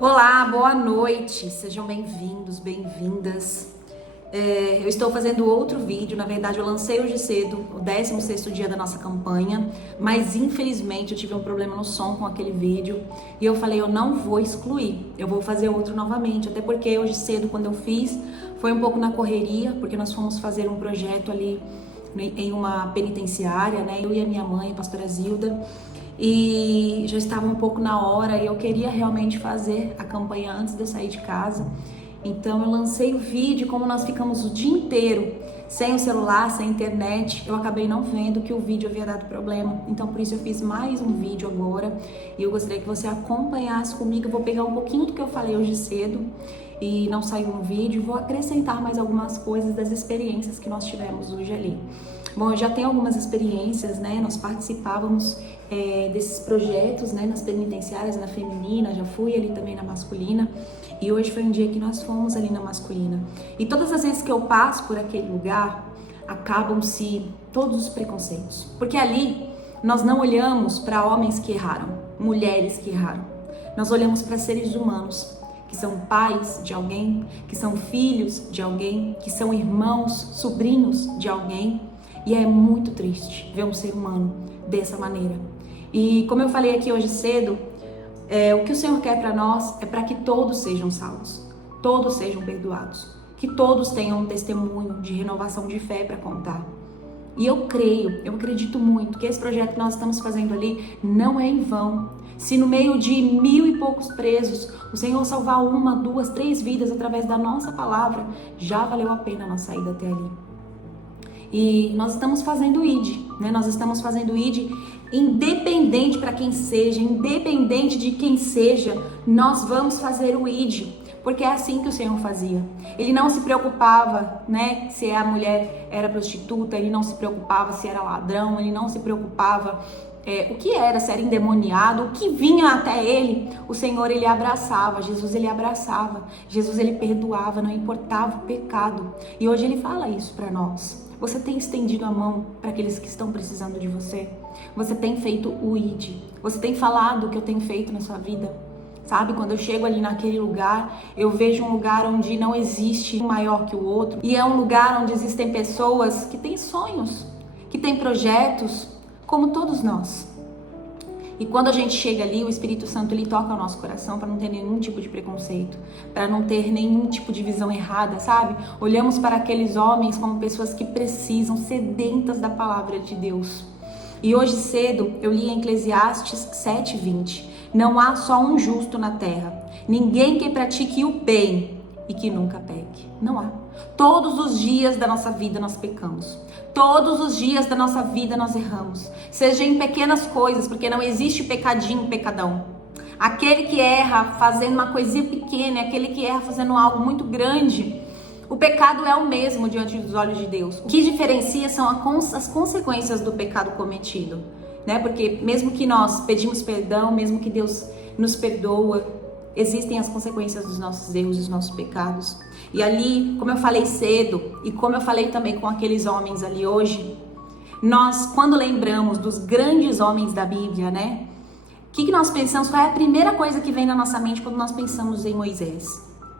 Olá, boa noite, sejam bem-vindos, bem-vindas. Eu estou fazendo outro vídeo, na verdade eu lancei hoje cedo, o 16º dia da nossa campanha, mas infelizmente eu tive um problema no som com aquele vídeo e eu falei, eu não vou excluir, eu vou fazer outro novamente, até porque hoje cedo quando eu fiz, foi um pouco na correria, porque nós fomos fazer um projeto ali em uma penitenciária, né, eu e a minha mãe, a pastora Zilda, e já estava um pouco na hora e eu queria realmente fazer a campanha antes de eu sair de casa. Então eu lancei o vídeo, como nós ficamos o dia inteiro sem o celular, sem internet, eu acabei não vendo que o vídeo havia dado problema. Então por isso eu fiz mais um vídeo agora e eu gostaria que você acompanhasse comigo. Eu vou pegar um pouquinho do que eu falei hoje cedo e não saiu no vídeo, vou acrescentar mais algumas coisas das experiências que nós tivemos hoje ali. Bom, eu já tenho algumas experiências, né? Nós participávamos desses projetos, né? Nas penitenciárias, na feminina, já fui ali também na masculina. E hoje foi um dia que nós fomos ali na masculina. E todas as vezes que eu passo por aquele lugar, acabam-se todos os preconceitos. Porque ali nós não olhamos para homens que erraram, mulheres que erraram. Nós olhamos para seres humanos, que são pais de alguém, que são filhos de alguém, que são irmãos, sobrinhos de alguém. E é muito triste ver um ser humano dessa maneira. E como eu falei aqui hoje cedo, o que o Senhor quer para nós é para que todos sejam salvos, todos sejam perdoados, que todos tenham um testemunho de renovação de fé para contar. E eu creio, eu acredito muito que esse projeto que nós estamos fazendo ali não é em vão. Se no meio de 1000 e poucos presos, o Senhor salvar 1, 2, 3 vidas através da nossa palavra, já valeu a pena a nossa saída até ali. E nós estamos fazendo o ID, né? Nós estamos fazendo o ID independente para quem seja, independente de quem seja, nós vamos fazer o ID, porque é assim que o Senhor fazia. Ele não se preocupava, né, se a mulher era prostituta, ele não se preocupava se era ladrão, ele não se preocupava o que era, se era endemoniado, o que vinha até ele, o Senhor ele abraçava, Jesus ele abraçava, Jesus ele perdoava, não importava o pecado. E hoje ele fala isso para nós. Você tem estendido a mão para aqueles que estão precisando de você? Você tem feito o ID? Você tem falado o que eu tenho feito na sua vida? Sabe, quando eu chego ali naquele lugar, eu vejo um lugar onde não existe um maior que o outro. E é um lugar onde existem pessoas que têm sonhos, que têm projetos, como todos nós. E quando a gente chega ali, o Espírito Santo ele toca o nosso coração para não ter nenhum tipo de preconceito, para não ter nenhum tipo de visão errada, sabe? Olhamos para aqueles homens como pessoas que precisam, sedentas da palavra de Deus. E hoje cedo eu li em Eclesiastes 7:20. Não há só um justo na terra, ninguém que pratique o bem e que nunca peque. Não há. Todos os dias da nossa vida nós pecamos. Todos os dias da nossa vida nós erramos. Seja em pequenas coisas, porque não existe pecadinho, pecadão. Aquele que erra fazendo uma coisinha pequena, aquele que erra fazendo algo muito grande, o pecado é o mesmo diante dos olhos de Deus. O que diferencia são as consequências do pecado cometido, né? Porque mesmo que nós pedimos perdão, mesmo que Deus nos perdoa, existem as consequências dos nossos erros, dos nossos pecados. E ali, como eu falei cedo, e como eu falei também com aqueles homens ali hoje, nós, quando lembramos dos grandes homens da Bíblia, né? O que nós pensamos? Qual é a primeira coisa que vem na nossa mente quando nós pensamos em Moisés?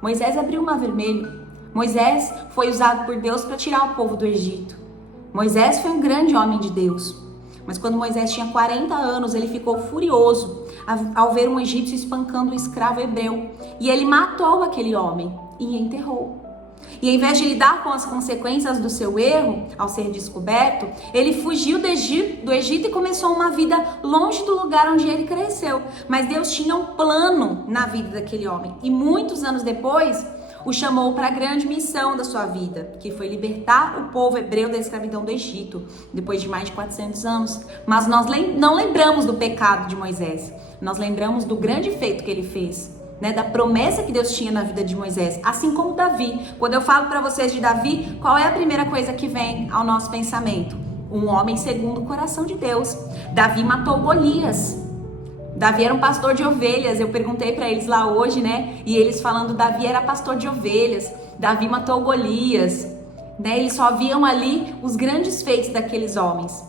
Moisés abriu o Mar Vermelho. Moisés foi usado por Deus para tirar o povo do Egito. Moisés foi um grande homem de Deus. Mas quando Moisés tinha 40 anos, ele ficou furioso ao ver um egípcio espancando um escravo hebreu. E ele matou aquele homem e enterrou. E em vez de lidar com as consequências do seu erro, ao ser descoberto, ele fugiu do Egito e começou uma vida longe do lugar onde ele cresceu. Mas Deus tinha um plano na vida daquele homem. E muitos anos depois, o chamou para a grande missão da sua vida, que foi libertar o povo hebreu da escravidão do Egito, depois de mais de 400 anos. Mas nós não lembramos do pecado de Moisés, nós lembramos do grande feito que ele fez, né? Da promessa que Deus tinha na vida de Moisés, assim como Davi. Quando eu falo para vocês de Davi, qual é a primeira coisa que vem ao nosso pensamento? Um homem segundo o coração de Deus. Davi matou Golias. Davi era um pastor de ovelhas, eu perguntei para eles lá hoje, né? E eles falando, Davi era pastor de ovelhas, Davi matou Golias, né? Eles só viam ali os grandes feitos daqueles homens.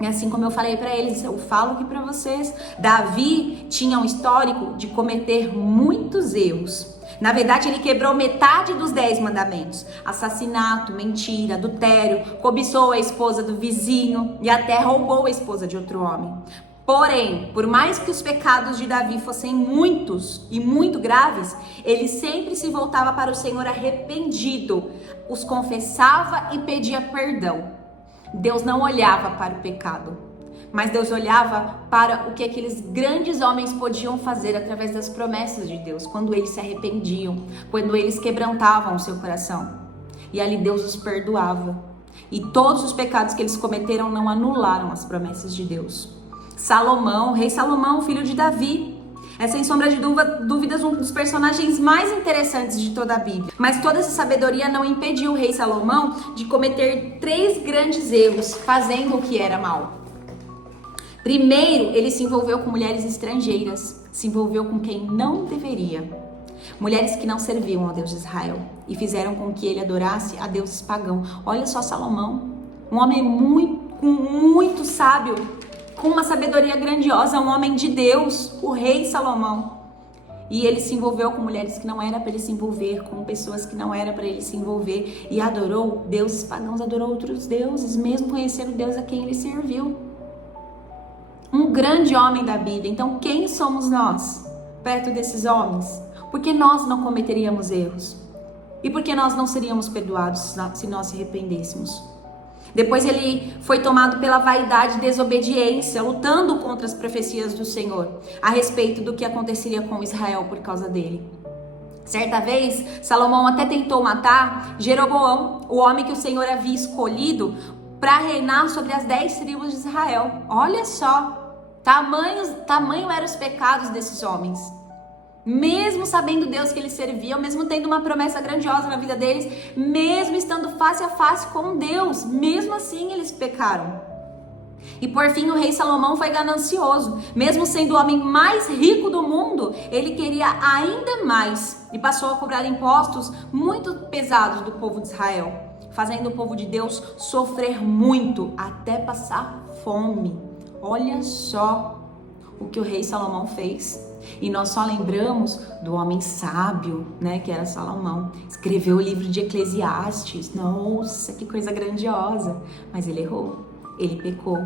Assim como eu falei para eles, eu falo aqui para vocês, Davi tinha um histórico de cometer muitos erros. Na verdade, ele quebrou metade dos 10 mandamentos: assassinato, mentira, adultério, cobiçou a esposa do vizinho e até roubou a esposa de outro homem. Porém, por mais que os pecados de Davi fossem muitos e muito graves, ele sempre se voltava para o Senhor arrependido, os confessava e pedia perdão. Deus não olhava para o pecado, mas Deus olhava para o que aqueles grandes homens podiam fazer através das promessas de Deus, quando eles se arrependiam, quando eles quebrantavam o seu coração. E ali Deus os perdoava. E todos os pecados que eles cometeram não anularam as promessas de Deus. Salomão, rei Salomão, filho de Davi, é sem sombra de dúvidas um dos personagens mais interessantes de toda a Bíblia. Mas toda essa sabedoria não impediu o rei Salomão de cometer 3 grandes erros, fazendo o que era mal. Primeiro, ele se envolveu com mulheres estrangeiras, se envolveu com quem não deveria. Mulheres que não serviam ao Deus de Israel e fizeram com que ele adorasse a deuses pagãos. Olha só Salomão, um homem muito sábio, com uma sabedoria grandiosa, um homem de Deus, o rei Salomão. E ele se envolveu com mulheres que não era para ele se envolver, com pessoas que não era para ele se envolver, e adorou deuses pagãos, adorou outros deuses, mesmo conhecendo o Deus a quem ele serviu. Um grande homem da Bíblia. Então, quem somos nós perto desses homens? Por que nós não cometeríamos erros? E por que nós não seríamos perdoados se nós se arrependêssemos? Depois ele foi tomado pela vaidade e desobediência, lutando contra as profecias do Senhor a respeito do que aconteceria com Israel por causa dele. Certa vez, Salomão até tentou matar Jeroboão, o homem que o Senhor havia escolhido para reinar sobre as 10 tribos de Israel. Olha só, tamanho eram os pecados desses homens. Mesmo sabendo Deus que eles serviam, mesmo tendo uma promessa grandiosa na vida deles, mesmo estando face a face com Deus, mesmo assim eles pecaram. E por fim o rei Salomão foi ganancioso. Mesmo sendo o homem mais rico do mundo, ele queria ainda mais e passou a cobrar impostos muito pesados do povo de Israel, fazendo o povo de Deus sofrer muito, até passar fome. Olha só o que o rei Salomão fez. E nós só lembramos do homem sábio, né, que era Salomão. Escreveu o livro de Eclesiastes. Nossa, que coisa grandiosa. Mas ele errou, ele pecou.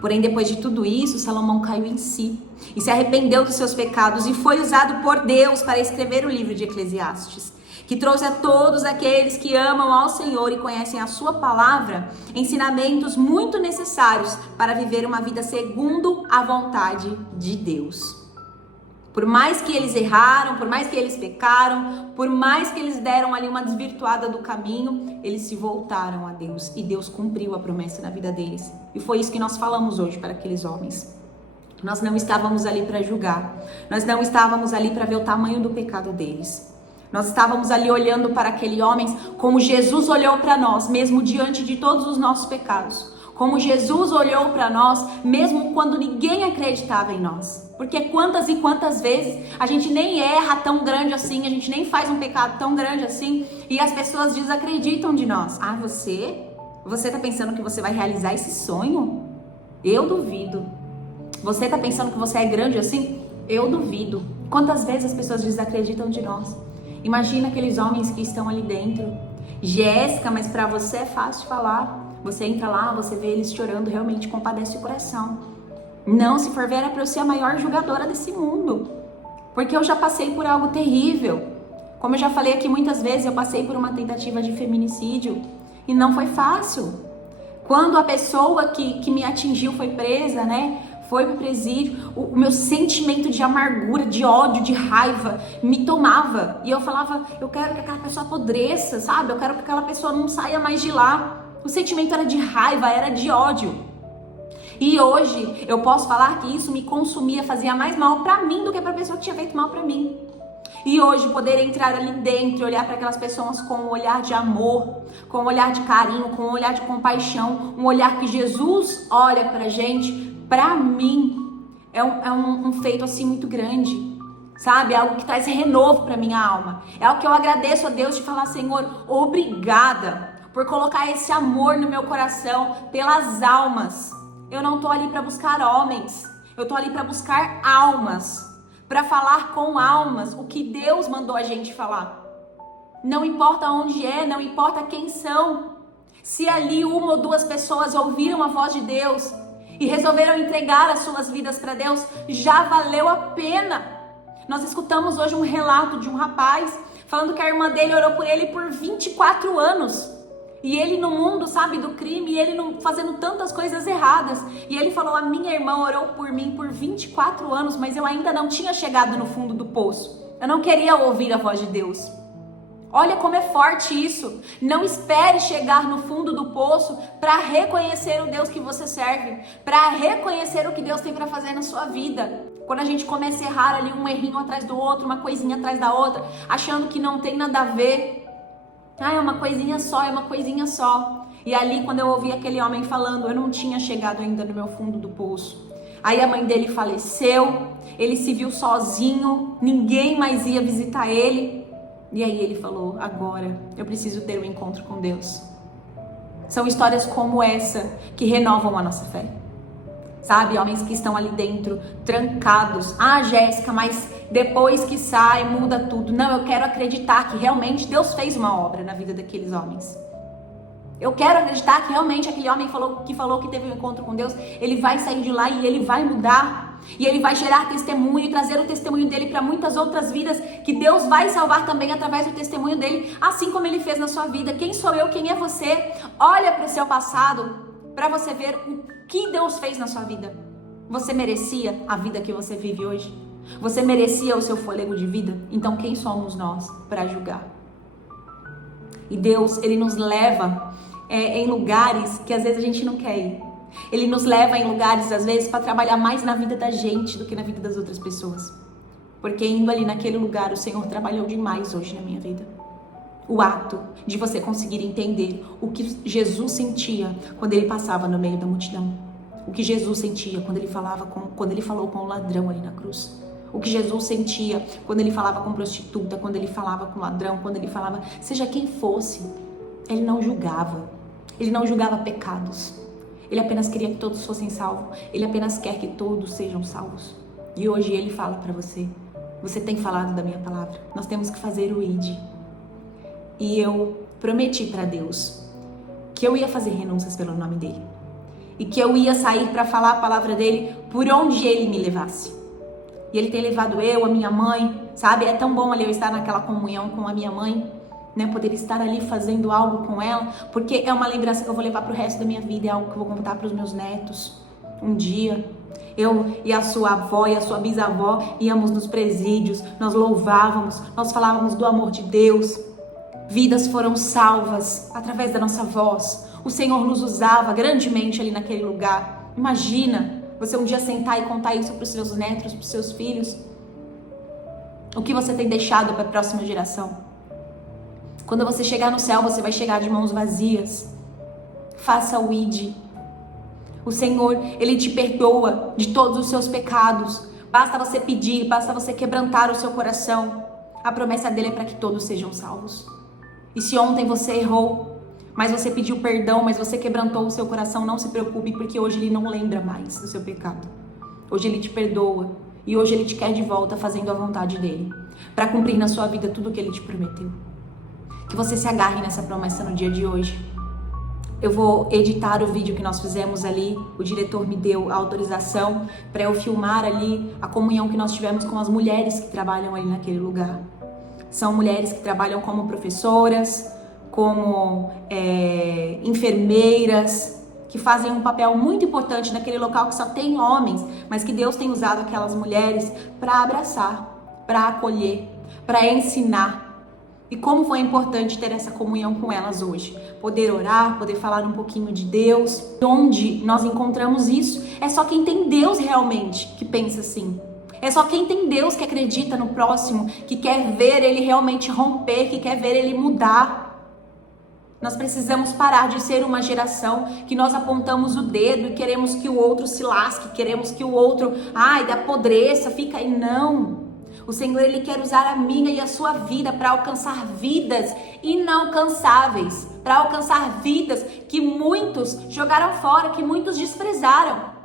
Porém, depois de tudo isso, Salomão caiu em si e se arrependeu dos seus pecados e foi usado por Deus para escrever o livro de Eclesiastes, que trouxe a todos aqueles que amam ao Senhor e conhecem a sua palavra ensinamentos muito necessários para viver uma vida segundo a vontade de Deus. Por mais que eles erraram, por mais que eles pecaram, por mais que eles deram ali uma desvirtuada do caminho, eles se voltaram a Deus e Deus cumpriu a promessa na vida deles. E foi isso que nós falamos hoje para aqueles homens. Nós não estávamos ali para julgar, nós não estávamos ali para ver o tamanho do pecado deles. Nós estávamos ali olhando para aqueles homens como Jesus olhou para nós, mesmo diante de todos os nossos pecados. Como Jesus olhou para nós, mesmo quando ninguém acreditava em nós. Porque quantas e quantas vezes a gente nem erra tão grande assim, a gente nem faz um pecado tão grande assim, e as pessoas desacreditam de nós. Ah, você tá pensando que você vai realizar esse sonho? Eu duvido. Você tá pensando que você é grande assim? Eu duvido. Quantas vezes as pessoas desacreditam de nós? Imagina aqueles homens que estão ali dentro. Jéssica, mas para você é fácil falar. Você entra lá, você vê eles chorando, realmente compadece o coração. Não, se for ver, é para eu ser a maior julgadora desse mundo. Porque eu já passei por algo terrível. Como eu já falei aqui muitas vezes, eu passei por uma tentativa de feminicídio. E não foi fácil. Quando a pessoa que me atingiu foi presa, né? Foi pro presídio, o meu sentimento de amargura, de ódio, de raiva me tomava. E eu falava, eu quero que aquela pessoa apodreça, sabe? Eu quero que aquela pessoa não saia mais de lá. O sentimento era de raiva, era de ódio. E hoje eu posso falar que isso me consumia, fazia mais mal pra mim do que pra pessoa que tinha feito mal pra mim. E hoje poder entrar ali dentro, olhar para aquelas pessoas com um olhar de amor, com um olhar de carinho, com um olhar de compaixão, um olhar que Jesus olha pra gente, pra mim é um feito assim muito grande, sabe? É algo que traz renovo pra minha alma. É algo que eu agradeço a Deus de falar, Senhor, obrigada por colocar esse amor no meu coração pelas almas Eu não tô ali para buscar homens. Eu tô ali para buscar almas, para falar com almas o que Deus mandou a gente falar. Não importa onde é, não importa quem são. Se ali uma ou duas pessoas ouviram a voz de Deus e resolveram entregar as suas vidas para Deus, já valeu a pena. Nós escutamos hoje um relato de um rapaz falando que a irmã dele orou por ele por 24 anos. E ele no mundo, sabe, do crime, e ele não, fazendo tantas coisas erradas. E ele falou, a minha irmã orou por mim por 24 anos, mas eu ainda não tinha chegado no fundo do poço. Eu não queria ouvir a voz de Deus. Olha como é forte isso. Não espere chegar no fundo do poço para reconhecer o Deus que você serve, para reconhecer o que Deus tem para fazer na sua vida. Quando a gente começa a errar ali um errinho atrás do outro, uma coisinha atrás da outra, achando que não tem nada a ver. É uma coisinha só, é uma coisinha só. E ali quando eu ouvi aquele homem falando, eu não tinha chegado ainda no meu fundo do poço. Aí a mãe dele faleceu, ele se viu sozinho, ninguém mais ia visitar ele. E aí ele falou, agora eu preciso ter um encontro com Deus. São histórias como essa que renovam a nossa fé. Sabe, homens que estão ali dentro, trancados. Ah, Jéssica, mas depois que sai, muda tudo. Não, eu quero acreditar que realmente Deus fez uma obra na vida daqueles homens. Eu quero acreditar que realmente aquele homem que falou que teve um encontro com Deus, ele vai sair de lá e ele vai mudar. E ele vai gerar testemunho e trazer o testemunho dele para muitas outras vidas, que Deus vai salvar também através do testemunho dele, assim como ele fez na sua vida. Quem sou eu? Quem é você? Olha para o seu passado para você ver o que Deus fez na sua vida. Você merecia a vida que você vive hoje? Você merecia o seu fôlego de vida? Então quem somos nós para julgar? E Deus, ele nos leva em lugares que às vezes a gente não quer ir. Ele nos leva em lugares às vezes para trabalhar mais na vida da gente do que na vida das outras pessoas. Porque indo ali naquele lugar, o Senhor trabalhou demais hoje na minha vida. O ato de você conseguir entender o que Jesus sentia quando ele passava no meio da multidão. O que Jesus sentia quando ele falou com o ladrão ali na cruz. O que Jesus sentia quando ele falava com prostituta, quando ele falava com ladrão, quando ele falava, seja quem fosse. Ele não julgava. Ele não julgava pecados. Ele apenas queria que todos fossem salvos. Ele apenas quer que todos sejam salvos. E hoje ele fala para você, você tem falado da minha palavra. Nós temos que fazer o ID. E eu prometi para Deus que eu ia fazer renúncias pelo nome dele. E que eu ia sair para falar a palavra dele por onde ele me levasse. E ele tem levado eu, a minha mãe, sabe? É tão bom ali eu estar naquela comunhão com a minha mãe, né? Poder estar ali fazendo algo com ela, porque é uma lembrança que eu vou levar pro resto da minha vida, é algo que eu vou contar pros meus netos. Um dia, eu e a sua avó e a sua bisavó íamos nos presídios, nós louvávamos, nós falávamos do amor de Deus. Vidas foram salvas através da nossa voz. O Senhor nos usava grandemente ali naquele lugar. Imagina você um dia sentar e contar isso para os seus netos, para os seus filhos. O que você tem deixado para a próxima geração? Quando você chegar no céu, você vai chegar de mãos vazias. Faça o ID. O Senhor, Ele te perdoa de todos os seus pecados. Basta você pedir, basta você quebrantar o seu coração. A promessa dele é para que todos sejam salvos. E se ontem você errou, mas você pediu perdão, mas você quebrantou o seu coração, não se preocupe, porque hoje ele não lembra mais do seu pecado. Hoje ele te perdoa e hoje ele te quer de volta fazendo a vontade dele, para cumprir na sua vida tudo o que ele te prometeu. Que você se agarre nessa promessa no dia de hoje. Eu vou editar o vídeo que nós fizemos ali, o diretor me deu a autorização para eu filmar ali a comunhão que nós tivemos com as mulheres que trabalham ali naquele lugar. São mulheres que trabalham como professoras, como enfermeiras, que fazem um papel muito importante naquele local que só tem homens, mas que Deus tem usado aquelas mulheres para abraçar, para acolher, para ensinar. E como foi importante ter essa comunhão com elas hoje. Poder orar, poder falar um pouquinho de Deus. Onde nós encontramos isso? É só quem tem Deus realmente que pensa assim. É só quem tem Deus que acredita no próximo, que quer ver ele realmente romper, que quer ver ele mudar. Nós precisamos parar de ser uma geração que nós apontamos o dedo e queremos que o outro se lasque, queremos que o outro, apodreça, fica aí. Não. O Senhor, Ele quer usar a minha e a sua vida para alcançar vidas inalcançáveis, para alcançar vidas que muitos jogaram fora, que muitos desprezaram.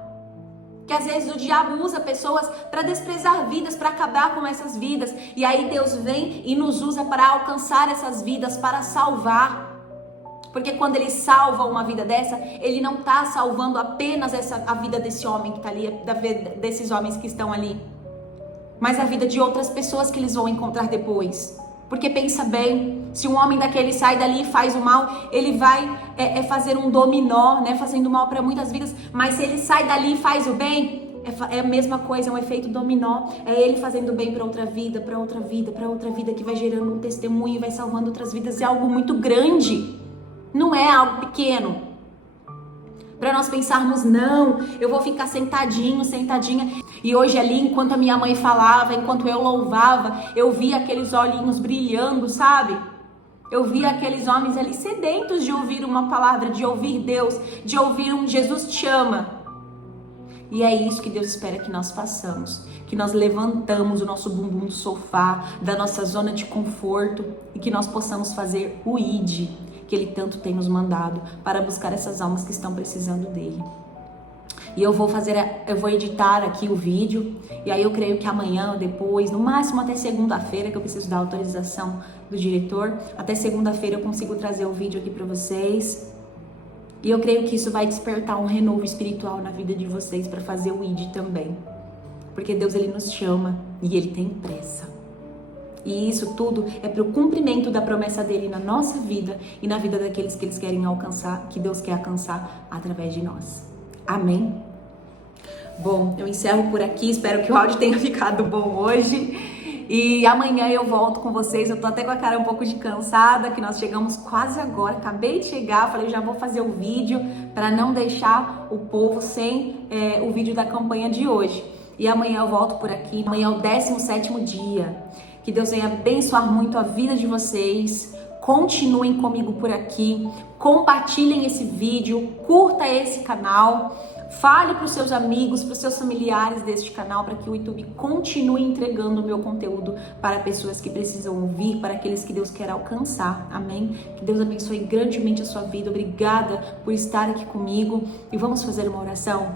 Que às vezes o diabo usa pessoas para desprezar vidas, para acabar com essas vidas. E aí Deus vem e nos usa para alcançar essas vidas, para salvar. Porque quando ele salva uma vida dessa, ele não está salvando apenas a vida desse homem que está ali, desses homens que estão ali, mas a vida de outras pessoas que eles vão encontrar depois. Porque pensa bem, se um homem daquele sai dali e faz o mal, ele vai fazer um dominó, né, fazendo mal para muitas vidas. Mas se ele sai dali e faz o bem, é a mesma coisa, é um efeito dominó. É ele fazendo bem para outra vida, para outra vida, para outra vida, que vai gerando um testemunho e vai salvando outras vidas. É algo muito grande, não é algo pequeno. Para nós pensarmos, não, eu vou ficar sentadinho, sentadinha. E hoje ali, enquanto a minha mãe falava, enquanto eu louvava, eu via aqueles olhinhos brilhando, sabe? Eu via aqueles homens ali sedentos de ouvir uma palavra, de ouvir Deus, de ouvir um Jesus te ama. E é isso que Deus espera que nós façamos. Que nós levantamos o nosso bumbum do sofá, da nossa zona de conforto, e que nós possamos fazer o ID que Ele tanto tem nos mandado para buscar essas almas que estão precisando dele. E eu vou editar aqui o vídeo, e aí eu creio que amanhã ou depois, no máximo até segunda-feira, que eu preciso da autorização do diretor, até segunda-feira eu consigo trazer o vídeo aqui para vocês. E eu creio que isso vai despertar um renovo espiritual na vida de vocês para fazer o ID também. Porque Deus, Ele nos chama e Ele tem pressa. E isso tudo é para o cumprimento da promessa dele na nossa vida e na vida daqueles que eles querem alcançar, que Deus quer alcançar através de nós. Amém? Bom, eu encerro por aqui, espero que o áudio tenha ficado bom hoje. E amanhã eu volto com vocês. Eu tô até com a cara um pouco de cansada, que nós chegamos quase agora. Acabei de chegar, falei, já vou fazer o vídeo para não deixar o povo sem o vídeo da campanha de hoje. E amanhã eu volto por aqui. Amanhã é o 17º dia. Que Deus venha abençoar muito a vida de vocês. Continuem comigo por aqui. Compartilhem esse vídeo. Curta esse canal. Fale para os seus amigos, para os seus familiares deste canal, para que o YouTube continue entregando o meu conteúdo para pessoas que precisam ouvir, para aqueles que Deus quer alcançar. Amém? Que Deus abençoe grandemente a sua vida. Obrigada por estar aqui comigo. E vamos fazer uma oração?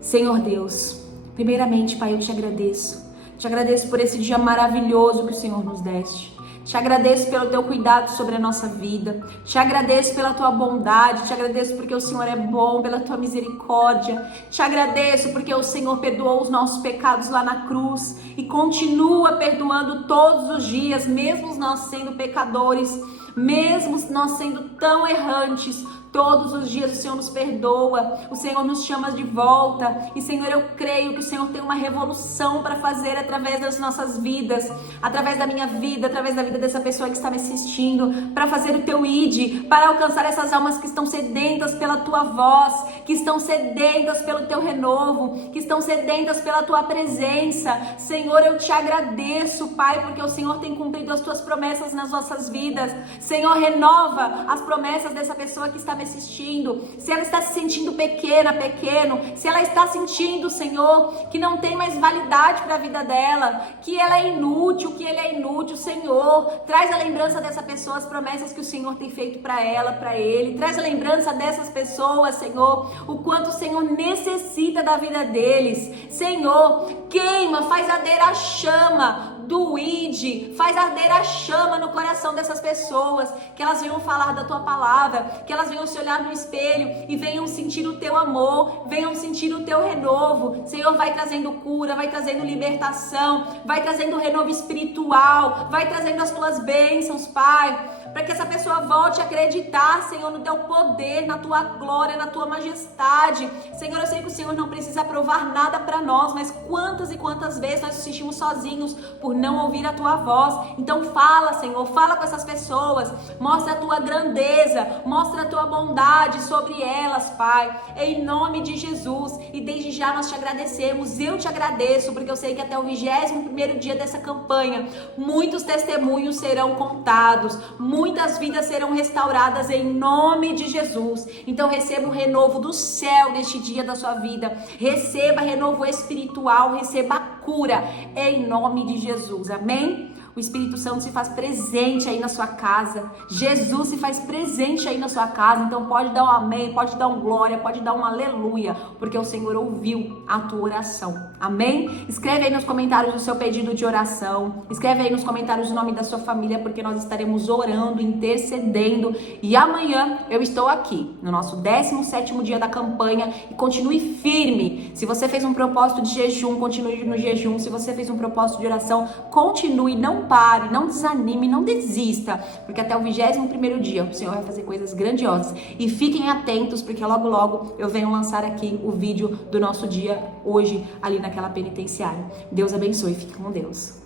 Senhor Deus, primeiramente, Pai, eu te agradeço. Te agradeço por esse dia maravilhoso que o Senhor nos deste. Te agradeço pelo teu cuidado sobre a nossa vida. Te agradeço pela tua bondade. Te agradeço porque o Senhor é bom, pela tua misericórdia. Te agradeço porque o Senhor perdoou os nossos pecados lá na cruz e continua perdoando todos os dias, mesmo nós sendo pecadores, mesmo nós sendo tão errantes. Todos os dias o Senhor nos perdoa, o Senhor nos chama de volta. E Senhor, eu creio que o Senhor tem uma revolução para fazer através das nossas vidas, através da minha vida, através da vida dessa pessoa que está me assistindo, para fazer o teu ID, para alcançar essas almas que estão sedentas pela tua voz, que estão sedentas pelo teu renovo, que estão sedentas pela tua presença. Senhor, eu te agradeço, Pai, porque o Senhor tem cumprido as tuas promessas nas nossas vidas. Senhor, renova as promessas dessa pessoa que está me assistindo. Se ela está se sentindo pequeno, se ela está sentindo, Senhor, que não tem mais validade para a vida dela, que ela é inútil, que ele é inútil, Senhor, traz a lembrança dessa pessoa, as promessas que o Senhor tem feito para ela, para ele, traz a lembrança dessas pessoas, Senhor, o quanto o Senhor necessita da vida deles. Senhor, queima, faz arder a chama do ID, faz arder a chama no coração dessas pessoas, que elas venham falar da tua palavra, que elas venham se olhar no espelho e venham sentir o teu amor, venham sentir o teu renovo. Senhor, vai trazendo cura, vai trazendo libertação, vai trazendo renovo espiritual, vai trazendo as tuas bênçãos, Pai, para que essa pessoa volte a acreditar, Senhor, no teu poder, na tua glória, na tua majestade. Senhor, eu sei que o Senhor não precisa provar nada para nós, mas quantas e quantas vezes nós nos sentimos sozinhos por não ouvir a tua voz. Então fala, Senhor, fala com essas pessoas, mostra a tua grandeza, mostra a tua bondade sobre elas, Pai, em nome de Jesus. E desde já nós te agradecemos, eu te agradeço, porque eu sei que até o 21º dia dessa campanha, muitos testemunhos serão contados, muitas vidas serão restauradas em nome de Jesus. Então receba o renovo do céu neste dia da sua vida, receba renovo espiritual, receba a cura em nome de Jesus, amém? O Espírito Santo se faz presente aí na sua casa. Jesus se faz presente aí na sua casa. Então pode dar um amém, pode dar um glória, pode dar um aleluia, porque o Senhor ouviu a tua oração. Amém? Escreve aí nos comentários o seu pedido de oração. Escreve aí nos comentários o nome da sua família, porque nós estaremos orando, intercedendo. E amanhã eu estou aqui no nosso 17º dia da campanha. E continue firme. Se você fez um propósito de jejum, continue no jejum. Se você fez um propósito de oração, continue, não pare, não desanime, não desista, porque até o 21º dia o Senhor vai fazer coisas grandiosas. E fiquem atentos, porque logo logo eu venho lançar aqui o vídeo do nosso dia hoje ali naquela penitenciária. Deus abençoe, fique com Deus.